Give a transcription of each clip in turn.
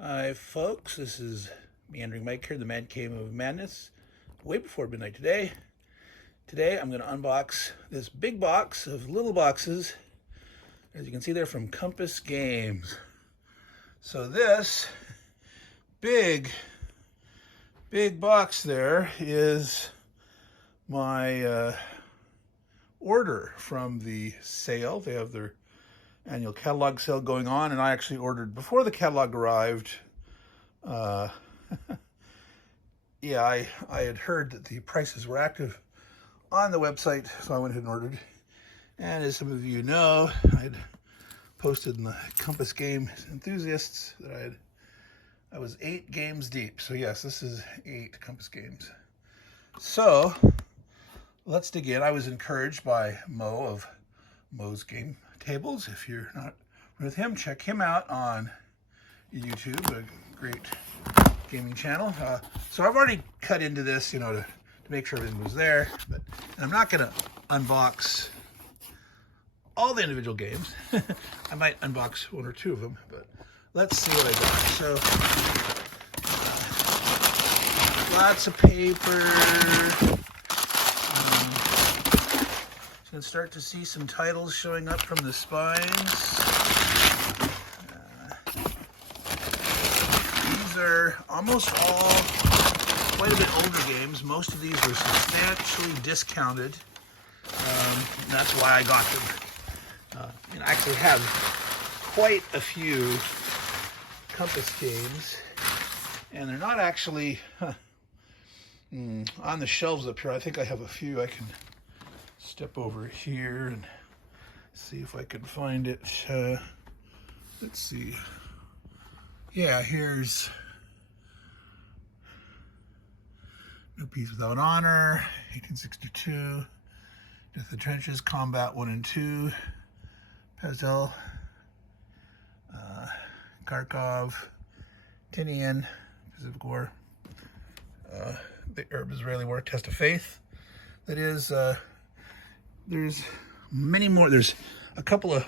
Hi folks, this is Meandering Mike here, the Man Cave of Madness, way before midnight today. Today I'm going to unbox this big box of little boxes, as you can see there, from Compass Games. So this big box there is my order from the sale. They have their annual catalog sale going on, and I actually ordered before the catalog arrived. Yeah, I had heard that the prices were active on the website, so I went ahead and ordered. And as some of you know, I'd posted in the Compass Game Enthusiasts that I was 8 games deep. So yes, this is 8 Compass games. So let's dig in. I was encouraged by Mo of Mo's Game Tables. If you're not with him, check him out on YouTube, a great gaming channel. So I've already cut into this, to make sure everything was there, but I'm not going to unbox all the individual games. I might unbox 1 or 2 of them, but let's see what I got. So lots of paper. You can start to see some titles showing up from the spines. These are almost all quite a bit older games. Most of these are substantially discounted. That's why I got them. And I actually have quite a few Compass games, and they're not actually on the shelves up here. I think I have a few. I can step over here and see if I can find it. Let's see. Yeah, here's No Peace Without Honor, 1862, Death of the Trenches, Combat 1 and 2, Pazel, Kharkov, Tinian, Pacific War, the Arab-Israeli War, Test of Faith. That is, there's many more. There's a couple of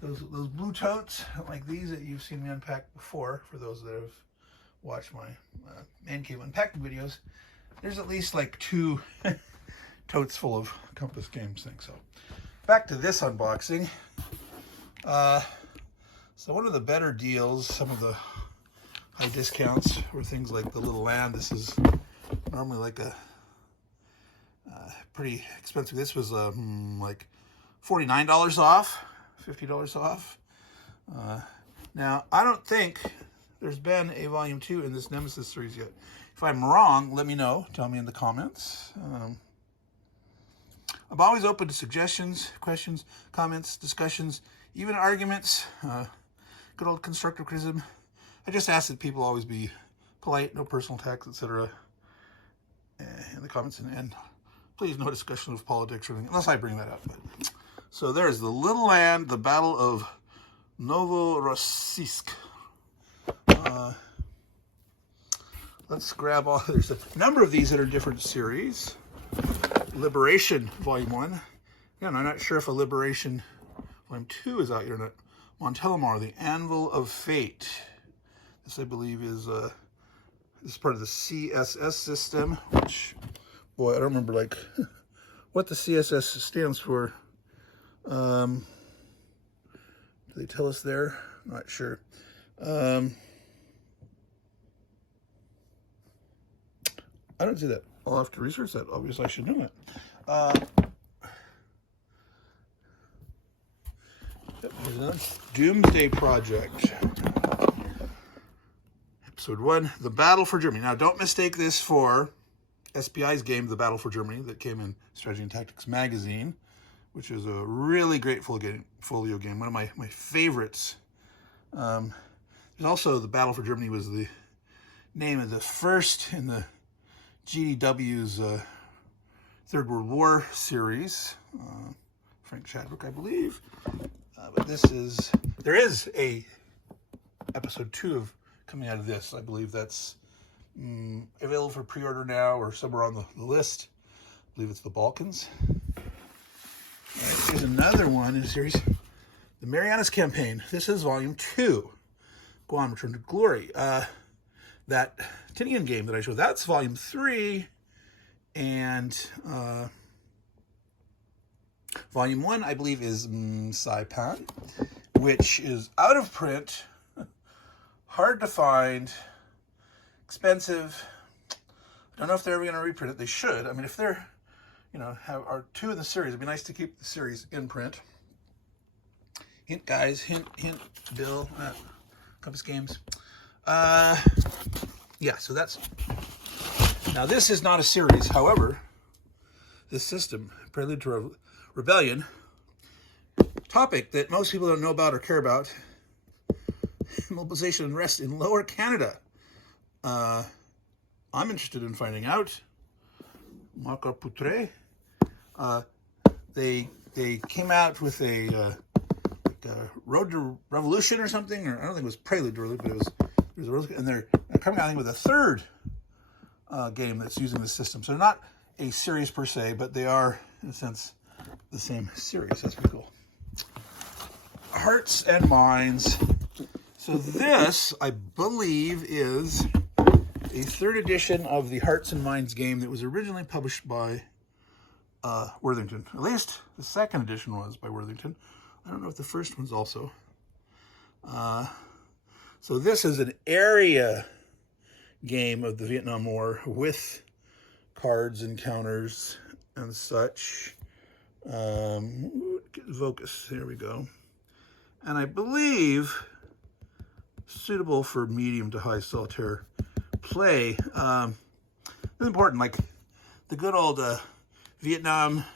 those blue totes like these that you've seen me unpack before. For those that have watched my Man Cave unpacking videos, there's at least like 2 totes full of Compass Games things. So back to this unboxing. So one of the better deals, some of the high discounts, were things like the Little Land. This is normally like a pretty expensive. This was like $49 off, $50 off. Now, I don't think there's been a volume 2 in this Nemesis series yet. If I'm wrong, let me know. Tell me in the comments. I'm always open to suggestions, questions, comments, discussions, even arguments. Good old constructive criticism. I just ask that people always be polite, no personal attacks, etc. in the comments, and please no discussion of politics or anything, unless I bring that up. But, so there's the Little Land, the Battle of Novorossiysk. Let's grab all. There's a number of these that are different series. Liberation Volume 1. Again, I'm not sure if a Liberation Volume 2 is out here or not. Montelimar, the Anvil of Fate. This, I believe, is this is part of the CSS system, which, boy, I don't remember like what the CSS stands for. Do they tell us there? Not sure. I don't see that. I'll have to research that. Obviously, I should know it. There's another Doomsday Project. Episode 1, The Battle for Germany. Now, don't mistake this for SPI's game, The Battle for Germany, that came in Strategy and Tactics magazine, which is a really great folio game, one of my favorites. There's also The Battle for Germany was the name of the first in the GDW's Third World War series. Frank Chadwick, I believe. But there is a episode 2 of coming out of this. I believe that's available for pre-order now or somewhere on the list. I believe it's the Balkans. All right, here's another one in the series, the Marianas Campaign. This is volume 2. Go On, Return to Glory. That Tinian game that I showed, that's volume 3. And volume 1, I believe, is Saipan, which is out of print, hard to find, expensive. I don't know if they're ever going to reprint it. They should. I mean, if they're, are 2 in the series, it'd be nice to keep the series in print. Hint, guys. Hint, Bill at Compass Games. Yeah, so that's... Now, this is not a series. However, this system, Prelude to Rebellion, topic that most people don't know about or care about, mobilization and rest in Lower Canada. I'm interested in finding out. Marco Poutre. They came out with a Road to Revolution or something, or I don't think it was Prelude to Revolution, but it was and they're coming out, I think, with a third game that's using the system. So they're not a series per se, but they are, in a sense, the same series. That's pretty cool. Hearts and Minds. So this, I believe, is a 3rd edition of the Hearts and Minds game that was originally published by Worthington. At least the 2nd edition was by Worthington. I don't know if the first one's also. So this is an area game of the Vietnam War with cards and counters and such. Focus, there we go. And I believe suitable for medium to high solitaire play. It's important, like the good old Vietnam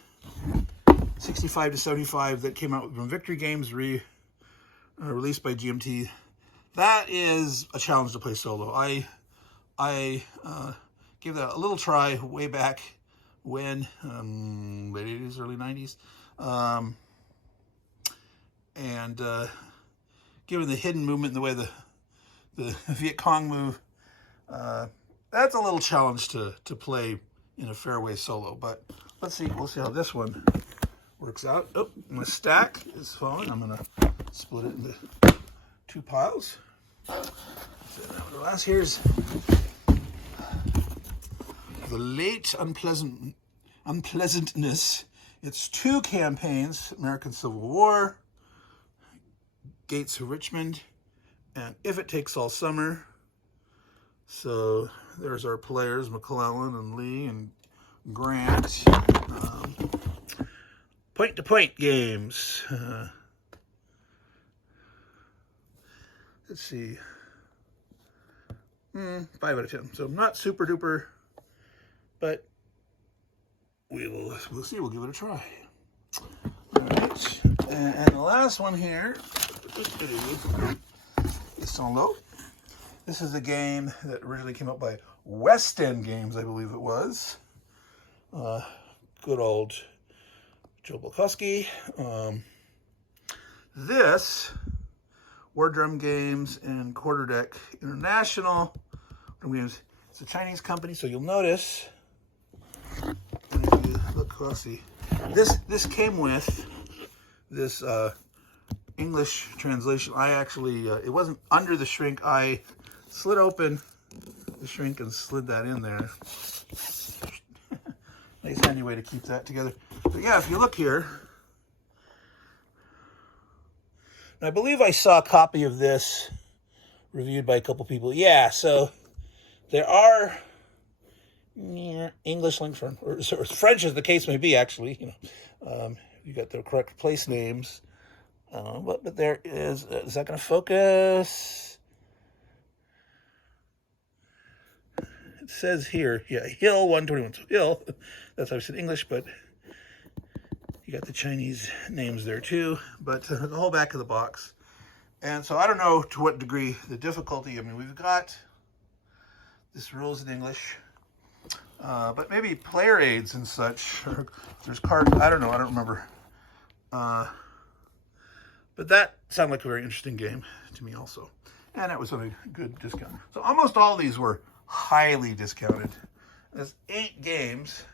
65 to 75 that came out from Victory Games, released by GMT. That is a challenge to play solo. I gave that a little try way back when, late 80s, early 90s. And given the hidden movement and the way the Viet Cong move, that's a little challenge to play in a fair way solo. But we'll see how this one works out. Oh, my stack is falling. I'm going to split it into 2 piles. So last here's the late unpleasantness. It's 2 campaigns: American Civil War, Gates of Richmond, and If It Takes All Summer. So there's our players, McClellan and Lee and Grant. Point-to-point games. Let's see. 5 out of 10. So not super duper, but we'll see. We'll give it a try. All right. And the last one here is Solo. This is a game that originally came out by West End Games, I believe it was. Good old Joe Bulkowski. This, War Drum Games and Quarter Deck International. It's a Chinese company, so you'll notice, if you look closely, this came with this English translation. I actually, it wasn't under the shrink. I slid open the shrink and slid that in there. Nice handy way to keep that together. But yeah, if you look here, and I believe I saw a copy of this reviewed by a couple people. Yeah, so there are English links from, or French, as the case may be. Actually, you got the correct place names, but there is that going to focus? It says here, yeah, Hill 121. So Hill, that's obviously English, but you got the Chinese names there too. But the whole back of the box. And so I don't know to what degree the difficulty. I mean, we've got this rules in English, but maybe player aids and such. Or there's cards. I don't know. I don't remember. But that sounded like a very interesting game to me also. And it was on a good discount. So almost all these were highly discounted. There's 8 games.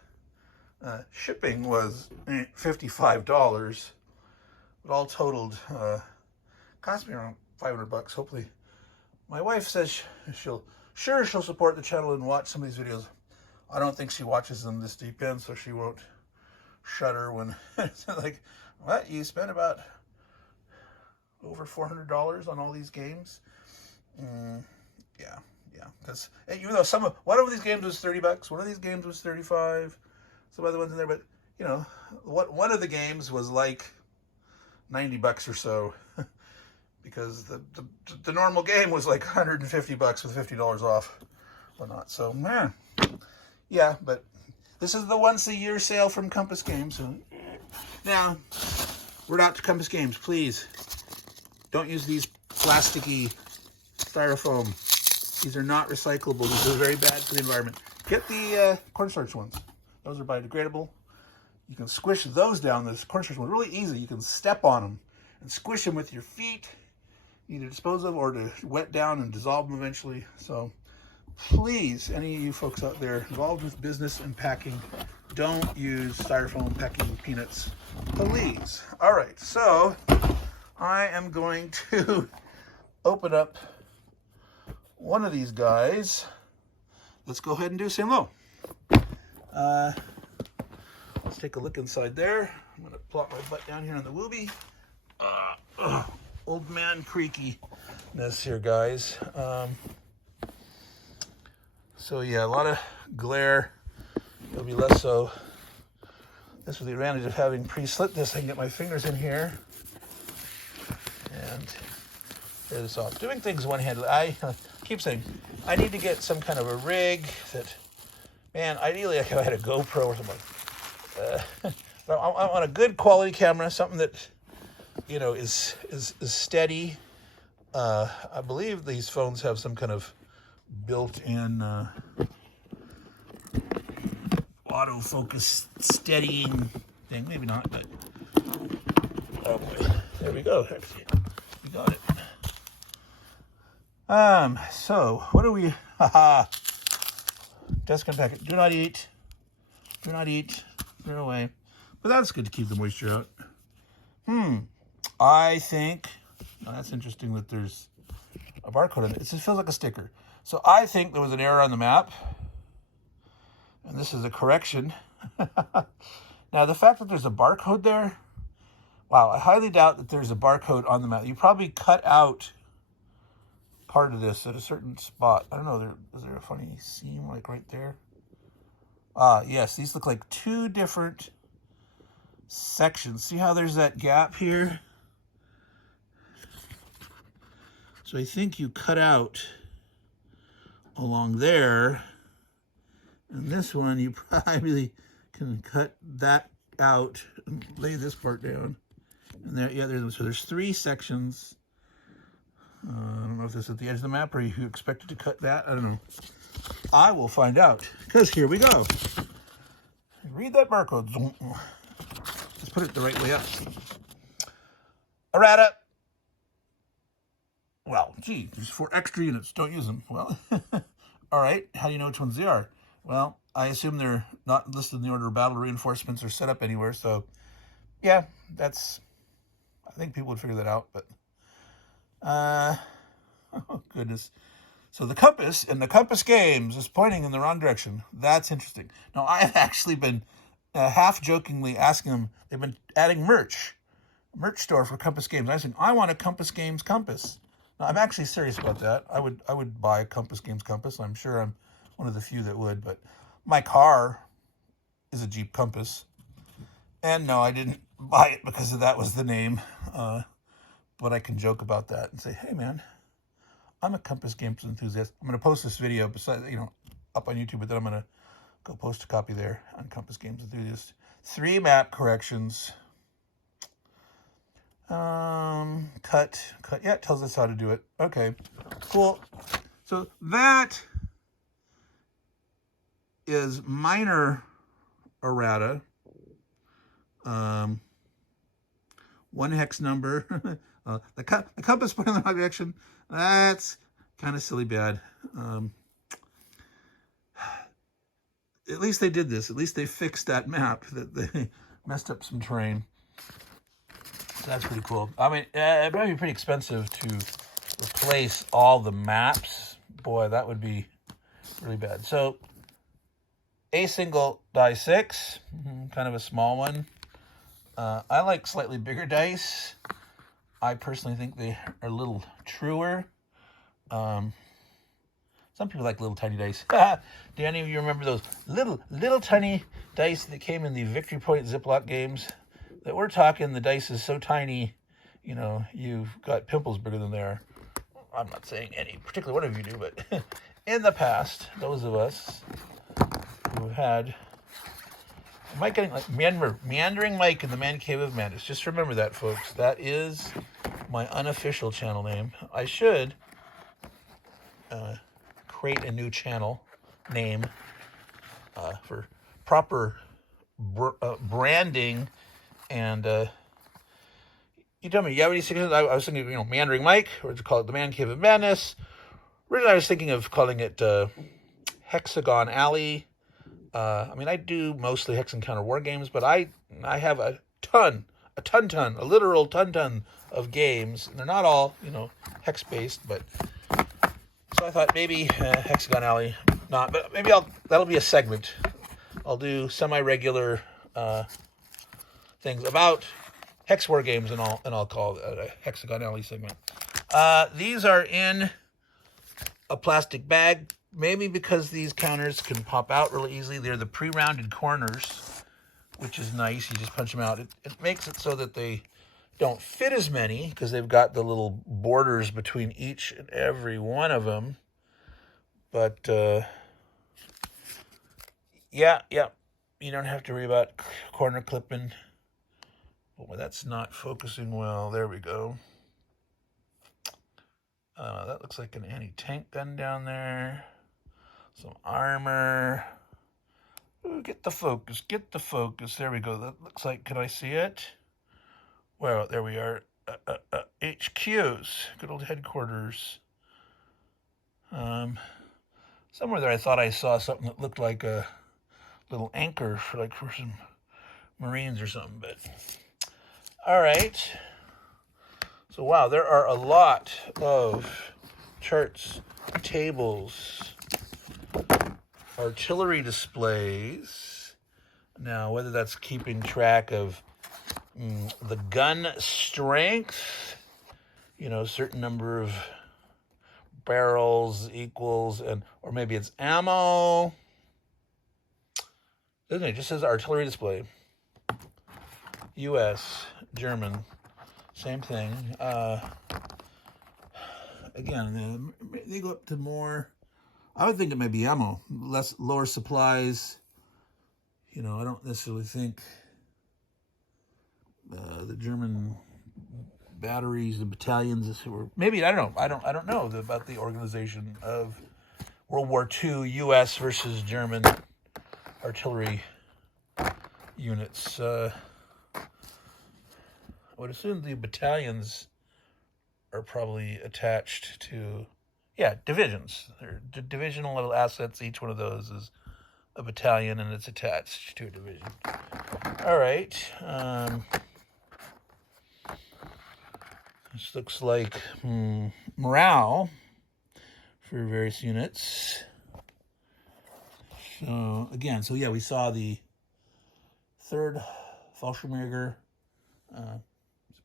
Shipping was $55. But all totaled, cost me around $500. Hopefully My wife says she'll support the channel and watch some of these videos. I don't think she watches them this deep in, so she won't shudder when it's like, what? You spent about over $400 on all these games? Yeah. Because even though one of these games was $30, one of these games was $35, some other ones in there, but you know, one of the games was like $90 or so, because the normal game was like $150 with $50 off, whatnot. So man, yeah, but this is the once a year sale from Compass Games. So now, word out to Compass Games, please don't use these plasticky styrofoam. These are not recyclable. These are very bad for the environment. Get the cornstarch ones. Those are biodegradable. You can squish those down. This cornstarch one, really easy. You can step on them and squish them with your feet, either dispose of or to wet down and dissolve them eventually. So please, any of you folks out there involved with business and packing, don't use styrofoam packing peanuts, please. All right, so I am going to open up one of these guys. Let's go ahead and do St. Lo. Let's take a look inside there. I'm going to plop my butt down here on the whoobie. Old man creakiness here, guys. So yeah, a lot of glare. It'll be less so. This was the advantage of having pre-slit this. I can get my fingers in here and tear this off. Doing things one-handed. I keep saying, I need to get some kind of a rig that, man, ideally I had a GoPro or something. I want a good quality camera, something that, you know, is steady. I believe these phones have some kind of built-in autofocus steadying thing. Maybe not, but oh boy, there we go. We got it. So what do we? Descant packet. Do not eat. Do not eat. Throw away. But that's good to keep the moisture out. I think, oh, that's interesting that there's a barcode on it. It just feels like a sticker. So I think there was an error on the map. And this is a correction. Now, the fact that there's a barcode there, wow, I highly doubt that there's a barcode on the map. You probably cut out part of this at a certain spot. I don't know, is there a funny seam like right there? Yes, these look like two different sections. See how there's that gap here? So I think you cut out along there. And this one, you probably can cut that out and lay this part down. And there, yeah, there's three sections. I don't know if this is at the edge of the map or you expected to cut that. I don't know. I will find out, because here we go. Read that barcode. Let's put it the right way up. Errata. Well, gee, there's 4 extra units. Don't use them. Well, all right. How do you know which ones they are? Well, I assume they're not listed in the order of battle reinforcements or set up anywhere. So, yeah, I think people would figure that out. But, oh, goodness. So the compass in the Compass Games is pointing in the wrong direction. That's interesting. Now, I've actually been half-jokingly asking them, they've been adding merch store for Compass Games. I was saying, I want a Compass Games compass. Now, I'm actually serious about that. I would buy a Compass Games compass. I'm sure I'm one of the few that would, but my car is a Jeep Compass. And no, I didn't buy it because that was the name. But I can joke about that and say, hey man, I'm a Compass Games enthusiast. I'm going to post this video beside, up on YouTube, but then I'm going to go post a copy there on Compass Games enthusiast. 3 map corrections. Cut. Yeah, it tells us how to do it. Okay, cool. So that is minor errata. 1 hex number. The compass pointing in the wrong direction. That's kind of silly bad. At least they did this. At least they fixed that map. That they messed up some terrain. So that's pretty cool. I mean, it might be pretty expensive to replace all the maps, boy, that would be really bad. So a single die 6, kind of a small one. I like slightly bigger dice. I personally think they are a little truer. Some people like little tiny dice. Do any of you remember those little tiny dice that came in the Victory Point Ziploc games? That we're talking, the dice is so tiny, you know, you've got pimples bigger than they are. I'm not saying any particular one of you do, but in the past, those of us who had, am I getting like Meandering Mike in the Man Cave of Madness? Just remember that, folks. That is my unofficial channel name. I should create a new channel name for proper branding. And you tell me, you have any suggestions? I was thinking, Meandering Mike, or to call it the Man Cave of Madness. Originally, I was thinking of calling it Hexagon Alley. I mean, I do mostly Hex Encounter war games, but I have a literal ton of games. And they're not all, hex-based, but so I thought maybe Hexagon Alley, not, but maybe that'll be a segment. I'll do semi-regular things about hex war games, and I'll call it a Hexagon Alley segment. These are in a plastic bag, maybe because these counters can pop out really easily. They're the pre-rounded corners, which is nice. You just punch them out. It makes it so that they don't fit as many because they've got the little borders between each and every one of them. But yeah, you don't have to worry about corner clipping. Well, that's not focusing well. There we go. That looks like an anti-tank gun down there. Some armor. Ooh, get the focus. There we go. That looks like, can I see it? Well, there we are. HQs. Good old headquarters. Somewhere there I thought I saw something that looked like a little anchor for some Marines or something, but all right. So wow, there are a lot of charts, tables, artillery displays. Now, whether that's keeping track of the gun strength, certain number of barrels equals, or maybe it's ammo. Doesn't it? It just says artillery display. U.S., German, same thing. Again, they go up to more. I would think it might be ammo, lower supplies. I don't necessarily think the German batteries, the battalions, maybe, I don't know. I don't know about the organization of World War II, U.S. versus German artillery units. I would assume the battalions are probably attached to, divisions. They're divisional level assets. Each one of those is a battalion, and it's attached to a division. All right. This looks like morale for various units. So, again, we saw the 3rd Fallschirmjäger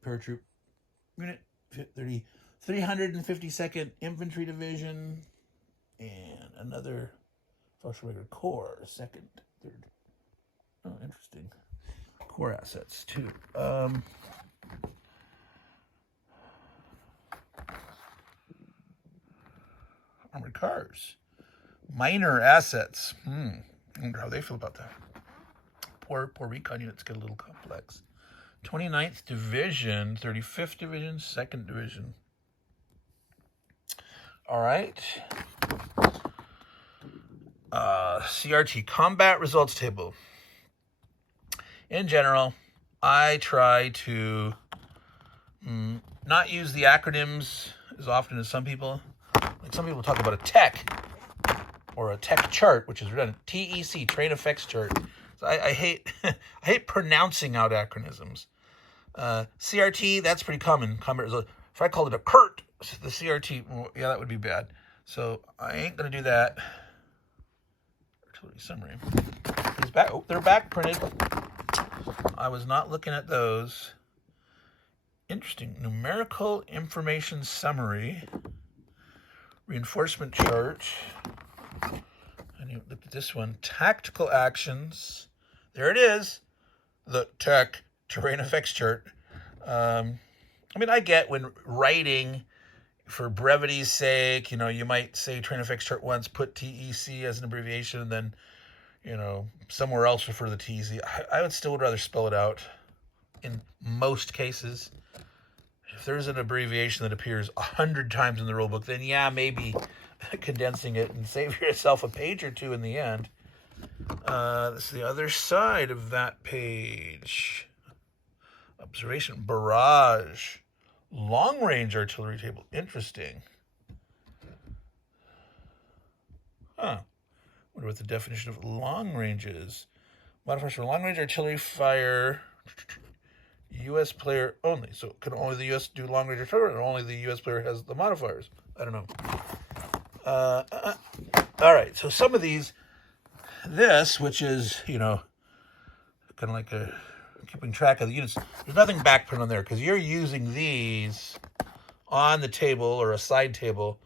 paratroop unit, 352nd Infantry Division, and another Fallschirmjäger Corps, 2nd, 3rd. Oh, interesting. Corps assets, too. Armored cars. Minor assets. I wonder how they feel about that. Poor recon units get a little complex. 29th Division, 35th Division, 2nd Division. All right. CRT, Combat Results Table. In general, I try to not use the acronyms as often as some people. Like some people talk about a tech or a tech chart, which is redundant. TEC, Train Effects Chart. So I hate I hate pronouncing out acronyms. CRT, that's pretty common. If I called it a CURT, the CRT, yeah, that would be bad. So I ain't going to do that. Artillery summary. These back, oh, they're back printed. I was not looking at those. Interesting. Numerical information summary. Reinforcement chart. I need to look at this one. Tactical actions. There it is. The tech terrain effects chart. I mean, I get when writing, for brevity's sake, you know, you might say terrain effects chart once, put TEC as an abbreviation, and then, you know, somewhere else refer to the TEC. I would still rather spell it out in most cases. If there's an abbreviation that appears 100 times in the rulebook, then yeah, maybe condensing it and save yourself a page or two in the end. This is the other side of that page. Observation, barrage, long-range artillery table. Interesting. Huh. Wonder what the definition of long-range is. Modifiers for long-range artillery fire. U.S. player only. So can only the U.S. do long-range artillery, or only the U.S. player has the modifiers? I don't know. All right. So some of these, this, which is, you know, kind of like keeping track of the units. There's nothing backprint on there because you're using these on the table or a side table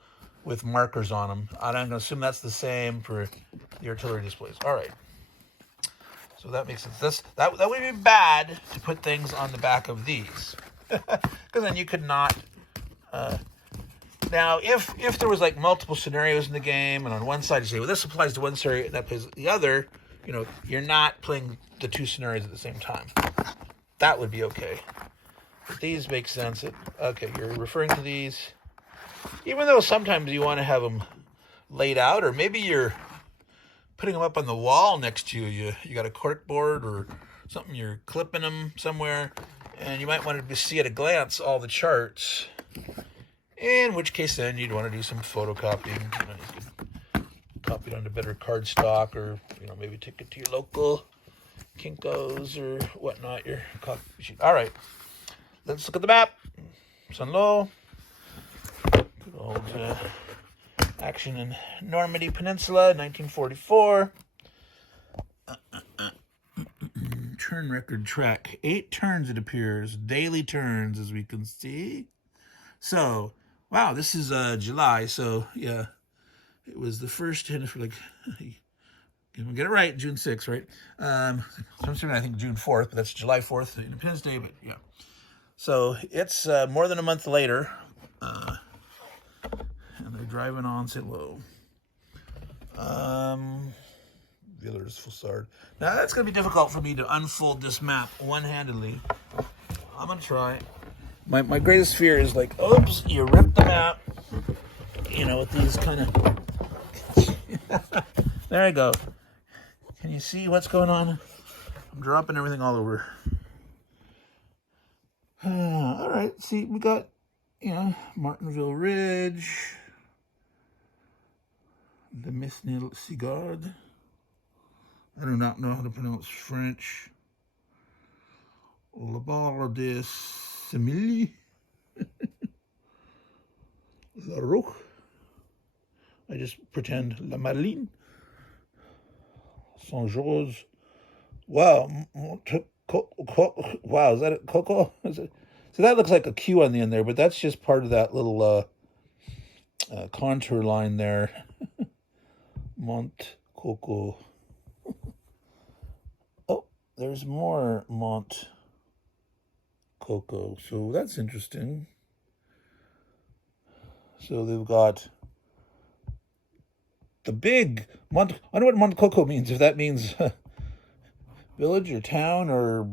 with markers on them. And I'm going to assume that's the same for the artillery displays. All right. So that makes sense. That would be bad to put things on the back of these because then you could not. Now, if there was like multiple scenarios in the game, and on one side you say, well, this applies to one scenario and that applies to the other, you know, you're not playing the two scenarios at the same time. That would be okay. But these make sense. Okay, you're referring to these, even though sometimes you want to have them laid out, or maybe you're putting them up on the wall next to you. You got a cork board or something, you're clipping them somewhere, and you might want to see at a glance all the charts. In which case, then you'd want to do some photocopying. You know, you could copy it onto better cardstock, or you know, maybe take it to your local Kinko's or whatnot. Your copy sheet. All right, let's look at the map. Sun low. Good old action in Normandy Peninsula, 1944. Turn record track. 8 turns, it appears. Daily turns, as we can see. So, wow, this is July. So, yeah, it was the first for like, we'll get it right, June 6th, right? So I'm assuming I think June 4th, but that's July 4th, Independence Day, but yeah. So it's more than a month later. And they're driving on St. Lo. Villers Fossard. Now that's going to be difficult for me to unfold this map one-handedly. I'm going to try. My greatest fear is like, oops, you ripped the map. You know, with these kind of... There I go. Can you see what's going on? I'm dropping everything all over. All right, see, we got, you know, Martinville Ridge. The Misnil Sigard. I do not know how to pronounce French. La Barre des Semilly. La Roche. I just pretend La Madeleine. Saint-Georges. Wow. Wow, is that a Coco? So that looks like a Q on the end there, but that's just part of that little contour line there. Mont Coco. Oh, there's more Mont Coco. So that's interesting. So they've got the big Mont. I wonder what Mont Coco means. If that means village or town, or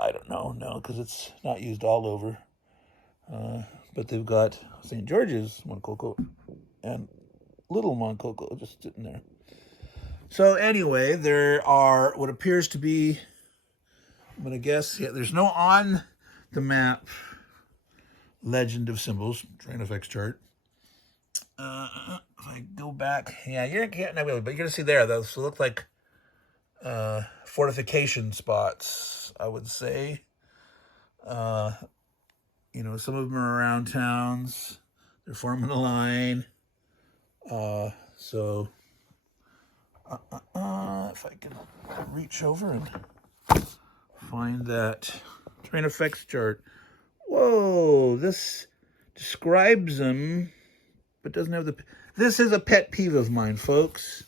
I don't know. No, because it's not used all over. But they've got St. George's Mont Coco and Little Mont Coco just sitting there. So anyway, there are what appears to be, I'm going to guess, yeah, there's no on the map legend of symbols, terrain effects chart. If I go back, yeah, you're getting that, but you're going to see there, those look like fortification spots, I would say. You know, some of them are around towns. They're forming a line. If I can reach over and find that terrain effects chart. Whoa, this describes them, but doesn't have the... This is a pet peeve of mine, folks.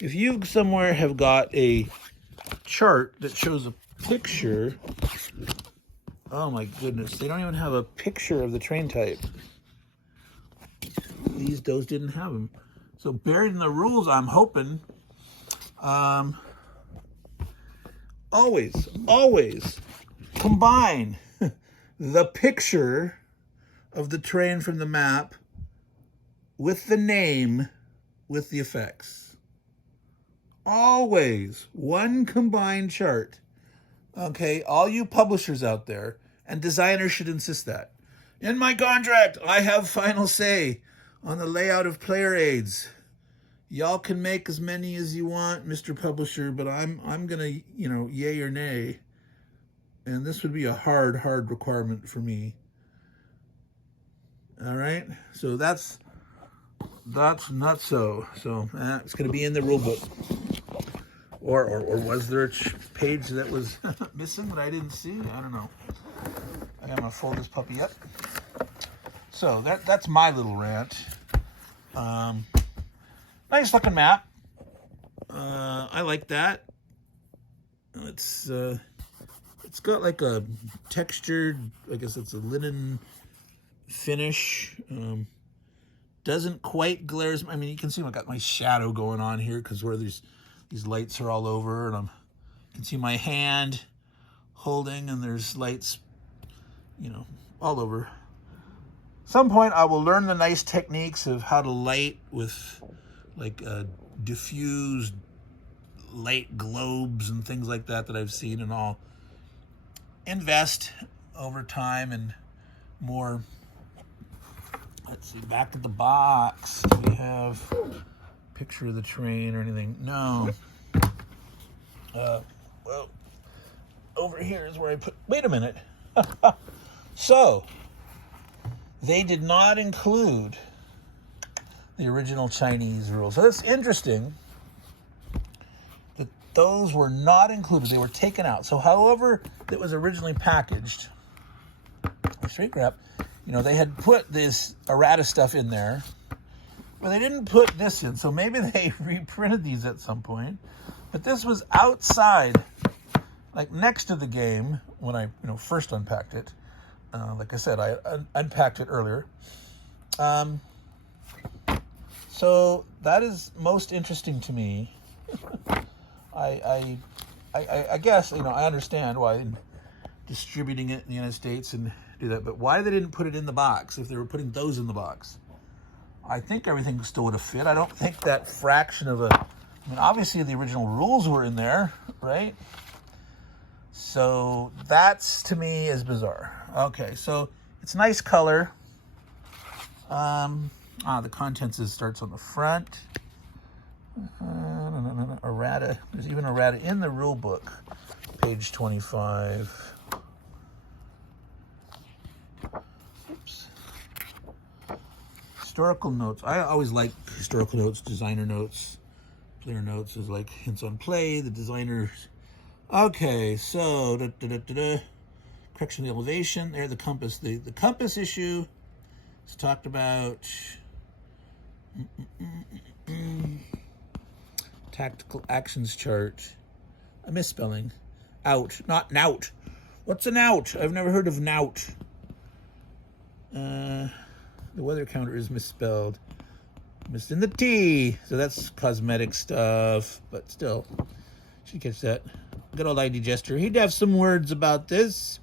If you somewhere have got a chart that shows a picture... Oh my goodness, they don't even have a picture of the train type. Those didn't have them. So buried in the rules, I'm hoping, always combine the picture of the train from the map with the name with the effects. Always one combined chart. Okay, all you publishers out there, and designers should insist that. In my contract, I have final say on the layout of player aids. Y'all can make as many as you want, Mr. Publisher, but I'm gonna, yay or nay. And this would be a hard requirement for me. All right, so that's not so. So it's gonna be in the rule book. Or was there a page that was missing that I didn't see? I don't know. I'm gonna fold this puppy up. So that's my little rant. Nice looking map. I like that. It's got like a textured, I guess it's a linen finish. Doesn't quite glare as, I mean, you can see I got my shadow going on here because where these lights are all over, and you can see my hand holding, and there's lights, all over. Some point I will learn the nice techniques of how to light with like diffused light globes and things like that I've seen, and I'll invest over time and more. Let's see, back at the box, do we have a picture of the train or anything? No. Well, over here is where I put, wait a minute. So, they did not include the original Chinese rules. So that's interesting that those were not included. They were taken out. So however it was originally packaged, shrink wrap, they had put this errata stuff in there, but they didn't put this in. So maybe they reprinted these at some point. But this was outside, like next to the game when I first unpacked it. Like I said, I unpacked it earlier. So that is most interesting to me. I guess, I understand why distributing it in the United States and do that, but why they didn't put it in the box if they were putting those in the box? I think everything still would have fit. I don't think that fraction of obviously the original rules were in there, right? So that's, to me, is bizarre. Okay, so it's nice color. The contents starts on the front. Errata. There's even errata in the rule book, page 25. Oops. Historical notes. I always like historical notes, designer notes. Player notes is like hints on play, the designers. Okay, so correction of the elevation. There, the compass. The compass issue is talked about. Tactical actions chart. A misspelling. Out, not nout. What's an out? I've never heard of nout. The weather counter is misspelled. Missed in the T. So that's cosmetic stuff, but still, should catch that. Good old ID Jester. He'd have some words about this.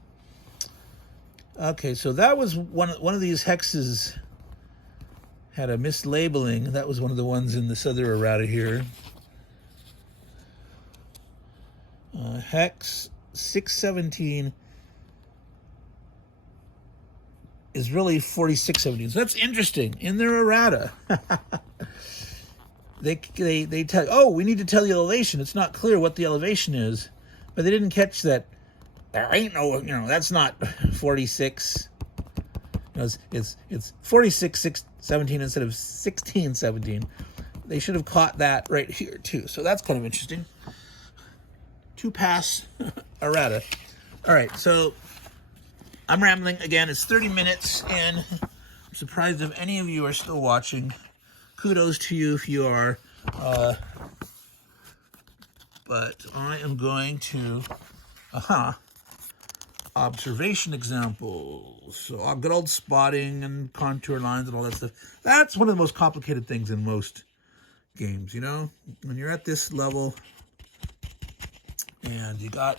Okay, so that was one of these hexes had a mislabeling. That was one of the ones in this other errata here. Hex 617 is really 4617. So that's interesting. In their errata, they tell, oh, we need to tell the elevation. It's not clear what the elevation is, but they didn't catch that. There ain't no, that's not 46. You know, it's 46-17 instead of 16-17. They should have caught that right here too. So that's kind of interesting. Two pass errata. All right, so I'm rambling again. It's 30 minutes, and I'm surprised if any of you are still watching. Kudos to you if you are. But I am going to, observation examples. So good old spotting and contour lines and all that stuff. That's one of the most complicated things in most games, you know? When you're at this level and you got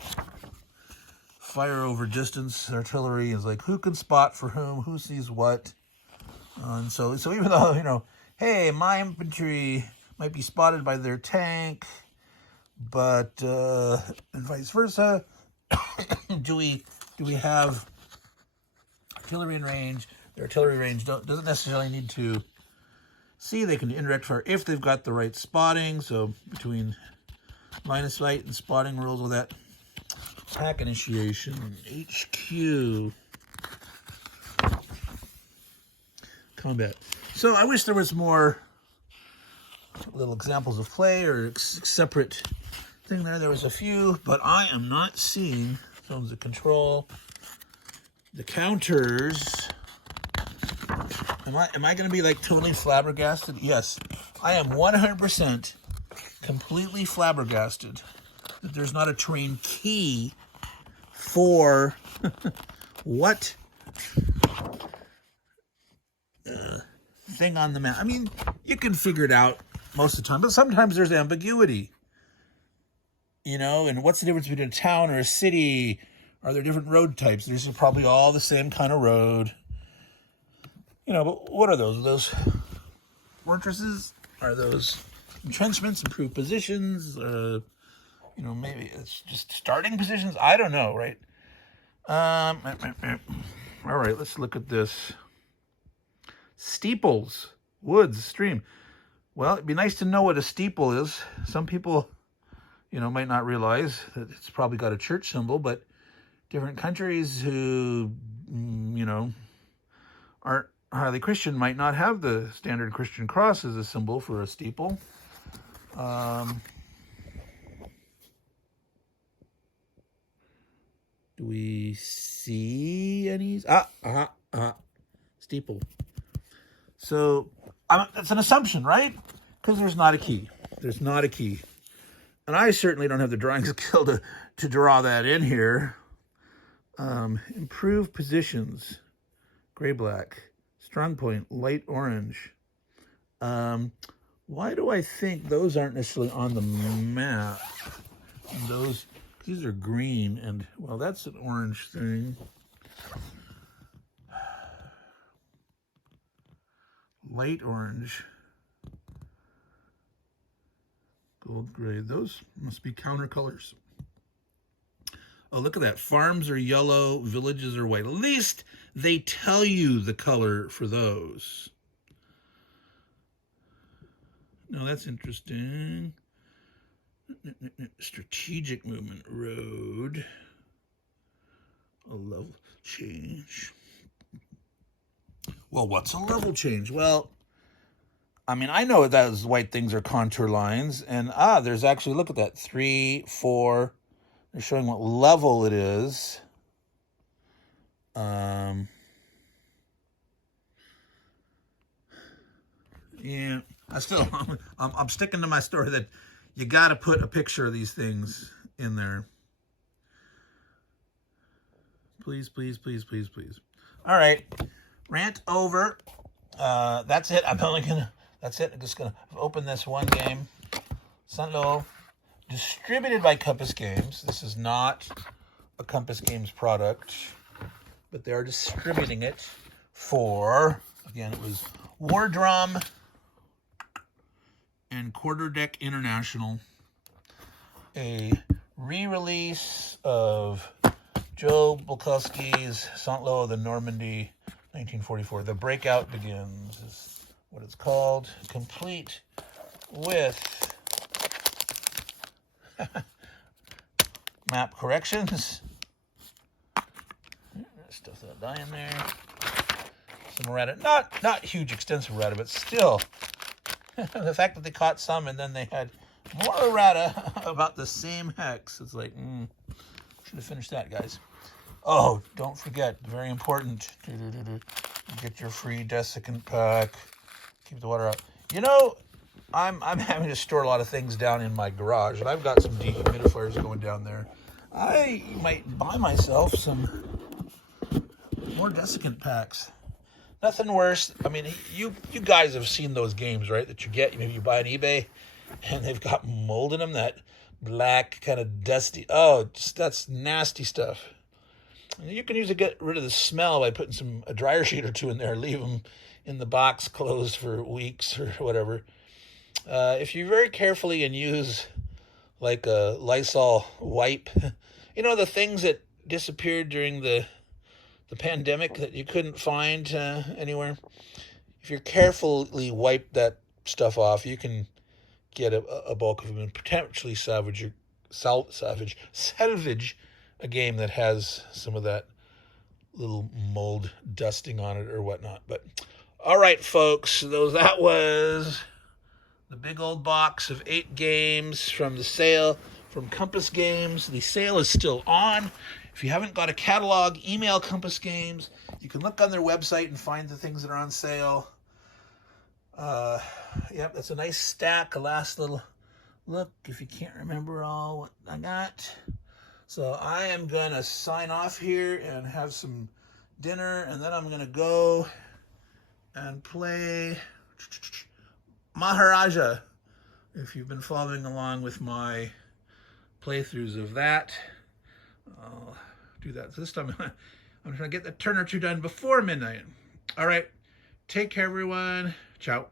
fire over distance, artillery is like, who can spot for who sees what? And so even though, you know, hey, my infantry might be spotted by their tank, but and vice versa, do we have artillery in range? The artillery range doesn't necessarily need to see. They can indirect fire if they've got the right spotting. So between line of sight and spotting rules, all that. Attack initiation, HQ, combat. So I wish there was more little examples of play or separate thing there. There was a few, but I am not seeing zones of control. The counters. Am I going to be like totally flabbergasted? Yes, I am 100% completely flabbergasted that there's not a terrain key for what thing on the map. I mean, you can figure it out most of the time, but sometimes there's ambiguity. You know, and what's the difference between a town or a city? Are there different road types? These are probably all the same kind of road. You know, but what are those? Are those fortresses? Are those entrenchments, improved positions? You know, maybe it's just starting positions. I don't know, right? All right, let's look at this. Steeples, woods, stream. Well, it'd be nice to know what a steeple is. Some people, you know, might not realize that it's probably got a church symbol, but different countries who, you know, aren't highly Christian might not have the standard Christian cross as a symbol for a steeple. Do we see any? Steeple. So it's an assumption, right? Because there's not a key. There's not a key. And I certainly don't have the drawing skill to draw that in here. Improve positions. Gray-black. Strong point. Light orange. Why do I think those aren't necessarily on the map? And these are green, and, well, that's an orange thing. Light orange. Gold gray. Those must be counter colors. Oh, look at that. Farms are yellow, villages are white. At least they tell you the color for those. No, that's interesting. Strategic movement road. A level change. Well, what's a level change? Well, I mean, I know those white things are contour lines. And, there's actually, look at that, 3, 4. They're showing what level it is. Yeah, I'm sticking to my story that you got to put a picture of these things in there. Please, please, please, please, please. All right, rant over. That's it. That's it. I'm just gonna open this one game. Sunlow, distributed by Compass Games. This is not a Compass Games product, but they are distributing it for, again, it was War Drum and Quarter Deck International, a re-release of Joe Bukowski's Saint-Lô of the Normandy, 1944. The Breakout Begins is what it's called, complete with map corrections. Stuff that die in there. some errata. Not huge, extensive errata, but still, the fact that they caught some and then they had more errata about the same hex. It's like, should have finished that, guys. Oh, don't forget, very important, get your free desiccant pack. Keep the water out. You know, I'm having to store a lot of things down in my garage, and I've got some dehumidifiers going down there. I might buy myself some more desiccant packs. Nothing worse. I mean, you guys have seen those games, right? That you get, maybe you buy on eBay, and they've got mold in them, that black kind of dusty. Oh, that's nasty stuff. You can usually get rid of the smell by putting a dryer sheet or two in there, leave them in the box closed for weeks or whatever. If you very carefully and use like a Lysol wipe, you know, the things that disappeared during the pandemic that you couldn't find anywhere. If you carefully wipe that stuff off, you can get a bulk of them and potentially salvage a game that has some of that little mold dusting on it or whatnot. But all right, folks, that was the big old box of 8 games from the sale from Compass Games. The sale is still on. If you haven't got a catalog, email Compass Games. You can look on their website and find the things that are on sale. Yep, that's a nice stack. A last little look if you can't remember all what I got. So I am going to sign off here and have some dinner, and then I'm going to go and play Maharaja. If you've been following along with my playthroughs of that, I'll do that. So this time I'm trying to get the turn or two done before midnight. All right. Take care, everyone. Ciao.